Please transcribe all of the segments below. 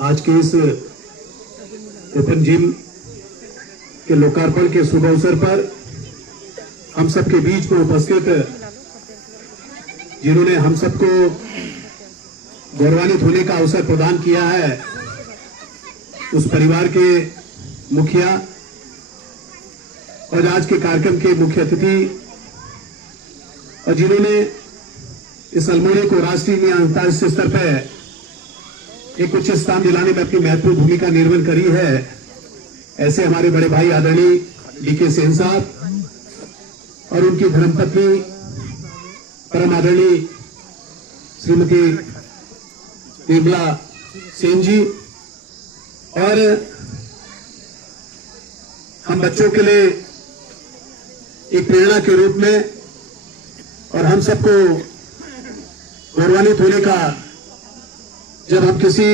आज के इस ओपन जिम के लोकार्पण के शुभ अवसर पर हम सबके बीच में उपस्थित जिन्होंने हम सबको गौरवान्वित होने का अवसर प्रदान किया है, उस परिवार के मुखिया और आज के कार्यक्रम के मुख्य अतिथि और जिन्होंने इस अल्मोड़े को राष्ट्रीय या अंतर्राष्ट्रीय स्तर पर एक उच्च स्थान दिलाने में अपनी महत्वपूर्ण भूमिका निर्वहन करी है, ऐसे हमारे बड़े भाई आदरणीय डीके सेन साहब और उनकी धर्मपत्नी परम आदरणीय श्रीमती निर्मला सेन जी और हम बच्चों के लिए एक प्रेरणा के रूप में और हम सबको गौरवान्वित होने का, जब हम किसी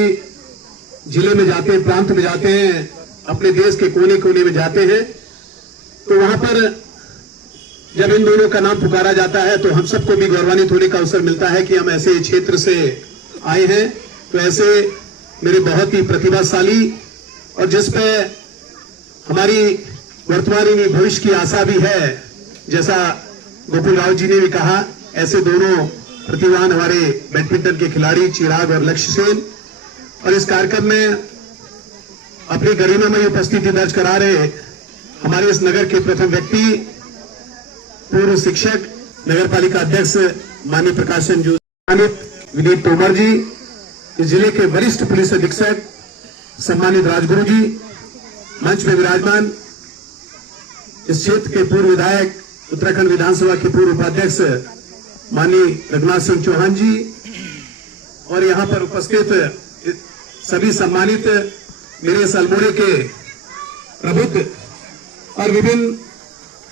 जिले में जाते हैं, प्रांत में जाते हैं, अपने देश के कोने कोने में जाते हैं, तो वहां पर जब इन दोनों का नाम पुकारा जाता है तो हम सबको भी गौरवान्वित होने का अवसर मिलता है कि हम ऐसे क्षेत्र से आए हैं। तो ऐसे मेरे बहुत ही प्रतिभाशाली और जिसपे हमारी वर्तमान में भविष्य की आशा भी है, जैसा गोकुल राव जी ने भी कहा, ऐसे दोनों प्रतिभावान हमारे बैडमिंटन के खिलाड़ी चिराग और लक्ष्य सेन और इस कार्यक्रम में अपनी गरिमामय उपस्थिति दर्ज करा रहे हमारे इस नगर के प्रथम व्यक्ति, पूर्व शिक्षक, नगर पालिका अध्यक्ष माननीय प्रकाशन जो विनीत तोमर जी, इस जिले के वरिष्ठ पुलिस अधीक्षक सम्मानित राजगुरु जी, मंच में विराजमान इस क्षेत्र के पूर्व विधायक, उत्तराखंड विधानसभा के पूर्व उपाध्यक्ष माननीय रघुनाथ सिंह चौहान जी और यहाँ पर उपस्थित सभी सम्मानित मेरे अल्मोड़े के प्रबुद्ध और विभिन्न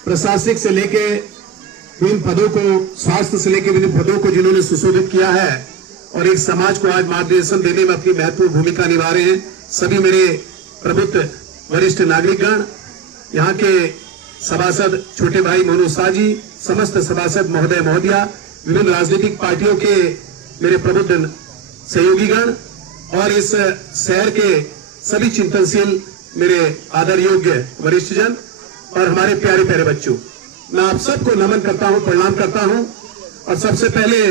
प्रशासनिक से लेके विभिन्न पदों को, स्वास्थ्य से लेके विभिन्न पदों को जिन्होंने सुशोभित किया है और एक समाज को आज मार्गदर्शन देने में अपनी महत्वपूर्ण भूमिका निभा रहे हैं, सभी मेरे प्रबुद्ध वरिष्ठ नागरिकगण, यहाँ के सभासद छोटे भाई मनोज शाह जी, समस्त सभासद महोदय महोदया, विभिन्न राजनीतिक पार्टियों के मेरे प्रबुद्ध सहयोगीगण और इस शहर के सभी चिंतनशील मेरे आदर योग्य वरिष्ठ जन और हमारे प्यारे प्यारे बच्चों, मैं आप सबको नमन करता हूं, प्रणाम करता हूं। और सबसे पहले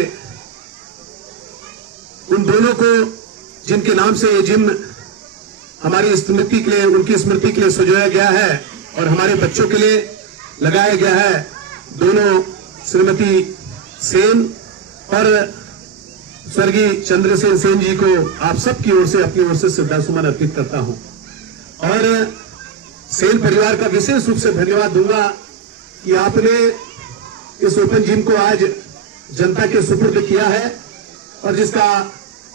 उन दोनों को जिनके नाम से ये जिम हमारी स्मृति के लिए, उनकी स्मृति के लिए सजाया गया है और हमारे बच्चों के लिए लगाया गया है, दोनों श्रीमती सेन और स्वर्गीय चंद्रसेन सेन जी को आप सबकी ओर से, अपनी ओर से श्रद्धासुमन अर्पित करता हूं और सेन परिवार का विशेष रूप से धन्यवाद दूंगा कि आपने इस ओपन जिम को आज जनता के सुपुर्द किया है और जिसका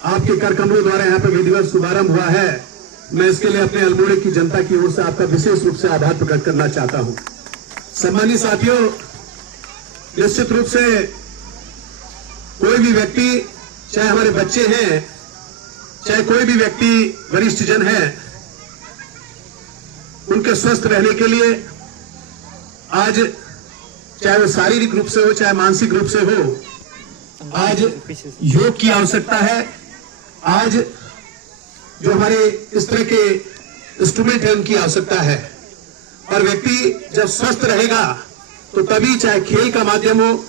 आपके कर कमलों द्वारा यहाँ पर विधिवत शुभारंभ हुआ है। मैं इसके लिए अपने अल्मोड़े की जनता की ओर से आपका विशेष रूप से आभार प्रकट करना चाहता हूं। सम्मानित साथियों, निश्चित रूप से कोई भी व्यक्ति, चाहे हमारे बच्चे हैं, चाहे कोई भी व्यक्ति वरिष्ठ जन है, उनके स्वस्थ रहने के लिए आज चाहे वो शारीरिक रूप से हो चाहे मानसिक रूप से हो, आज योग की आवश्यकता है। आज जो हमारे इस तरह के इंस्ट्रूमेंट है उनकी आवश्यकता है और व्यक्ति जब स्वस्थ रहेगा तो तभी, चाहे खेल का माध्यम हो,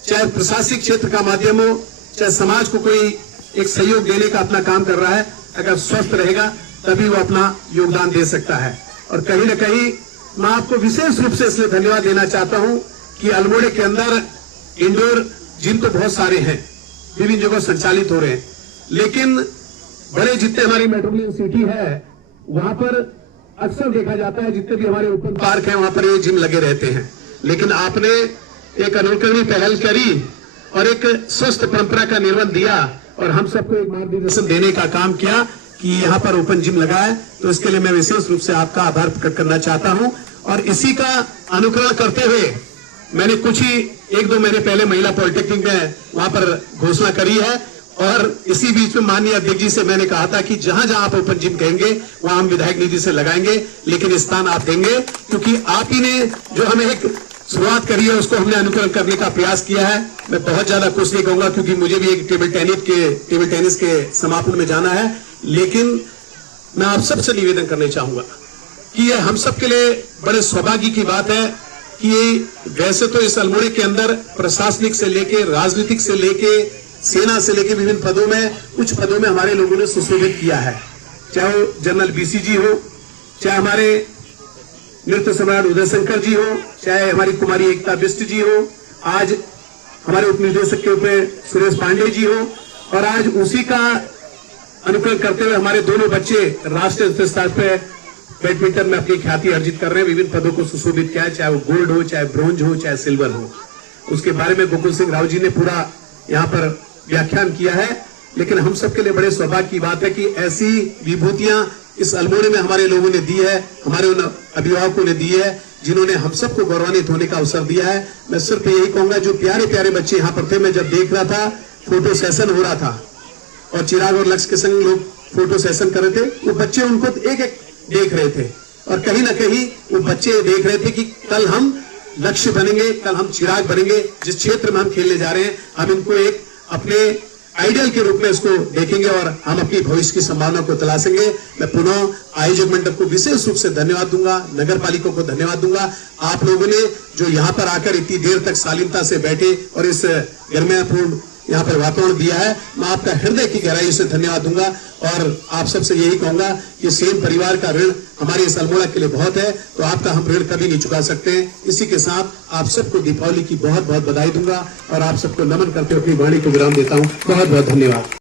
चाहे प्रशासनिक क्षेत्र का माध्यम हो, चाहे समाज को कोई एक सहयोग देने का अपना काम कर रहा है, अगर स्वस्थ रहेगा तभी वो अपना योगदान दे सकता है। और कहीं न कहीं मैं आपको विशेष रूप से इसलिए धन्यवाद देना चाहता हूं कि अल्मोड़े के अंदर इंडोर जिम तो बहुत सारे हैं, विभिन्न जगह संचालित हो रहे हैं, लेकिन बड़े जितने हमारी मेट्रोपॉलिटन सिटी है वहां पर अक्सर देखा जाता है, जितने भी हमारे ओपन पार्क है वहां पर ये जिम लगे रहते हैं। लेकिन आपने एक अनुकरणीय पहल करी और एक स्वस्थ परंपरा का निर्वहन दिया और हम सबको एक मार्गदर्शन देने का काम किया कि यहाँ पर ओपन जिम लगा है, तो इसके लिए मैं विशेष रूप से आपका आभार प्रकट करना चाहता हूं। और इसी का अनुकरण करते हुए मैंने कुछ ही 1-2 महीने पहले महिला पॉलिटेक्निक में वहां पर घोषणा करी है और इसी बीच में माननीय अध्यक्ष जी से मैंने कहा था कि जहां जहां आप ओपन जिम कहेंगे वहां हम विधायक निधि से लगाएंगे, लेकिन स्थान आप देंगे, क्योंकि आप ही ने जो हमें एक शुरुआत करी है उसको हमने अनुकरण करने का प्रयास किया है। मैं बहुत ज्यादा कुछ नहीं कहूंगा क्योंकि मुझे भी एक टेबल टेनिस के समापन में जाना है, लेकिन मैं आप सबसे निवेदन करना चाहूंगा कि यह हम सब के लिए बड़े सौभाग्य की बात है कि वैसे तो इस अल्मोड़े के अंदर प्रशासनिक से लेके, राजनीतिक से लेके, सेना से लेके विभिन्न पदों में, कुछ पदों में हमारे लोगों ने सुशोभित किया है, चाहे वो जनरल बीसीजी हो, चाहे हमारे नृत्य सम्राट उदय शंकर जी हो, चाहे हमारी कुमारी एकता बिष्ट जी हो, आज हमारे उप निदेशक के ऊपर सुरेश पांडे जी हो, और आज उसी का अनुकरण करते हुए हमारे दोनों बच्चे राष्ट्रीय स्तर पर बैडमिंटन में अपनी ख्याति अर्जित कर रहे हैं, विभिन्न पदों को सुशोभित किया है, चाहे वो गोल्ड हो, चाहे ब्रोंज हो, चाहे सिल्वर हो। उसके बारे में गोकुल सिंह राव जी ने पूरा यहाँ पर व्याख्यान किया है। लेकिन हम सबके लिए बड़े सौभाग्य की बात है कि ऐसी विभूतियां इस अल्मोड़े में हमारे लोगों ने दी है, हमारे उन अभिभावकों ने दी है, जिन्होंने हम सबको गौरवान्वित होने का अवसर दिया है। मैं सिर्फ यही कहूंगा, जो प्यारे प्यारे बच्चे यहाँ पर थे, मैं जब देख रहा था, फोटो सेशन हो रहा था और चिराग और लक्ष्य के संग लोग फोटो सेशन कर रहे थे, वो बच्चे उनको एक एक देख रहे थे और कहीं ना कहीं वो बच्चे देख रहे थे कि कल हम लक्ष्य बनेंगे, कल हम चिराग बनेंगे, जिस क्षेत्र में हम खेलने जा रहे हैं हम इनको एक अपने आइडियल के रूप में इसको देखेंगे और हम अपनी भविष्य की संभावना को तलाशेंगे। मैं पुनः आयोजक मंडल को विशेष रूप से धन्यवाद दूंगा, नगर पालिका को धन्यवाद दूंगा। आप लोगों ने जो यहाँ पर आकर इतनी देर तक शालीनता से बैठे और इस गर्मपूर्ण यहाँ पर वातावरण दिया है, मैं आपका हृदय की गहराई से धन्यवाद दूंगा और आप सबसे यही कहूंगा कि सेन परिवार का ऋण हमारे इस अल्मोड़ा के लिए बहुत है, तो आपका हम ऋण कभी नहीं चुका सकते हैं। इसी के साथ आप सबको दीपावली की बहुत बहुत बधाई दूंगा और आप सबको नमन करते हुए अपनी वाणी को विराम देता हूँ। बहुत बहुत धन्यवाद।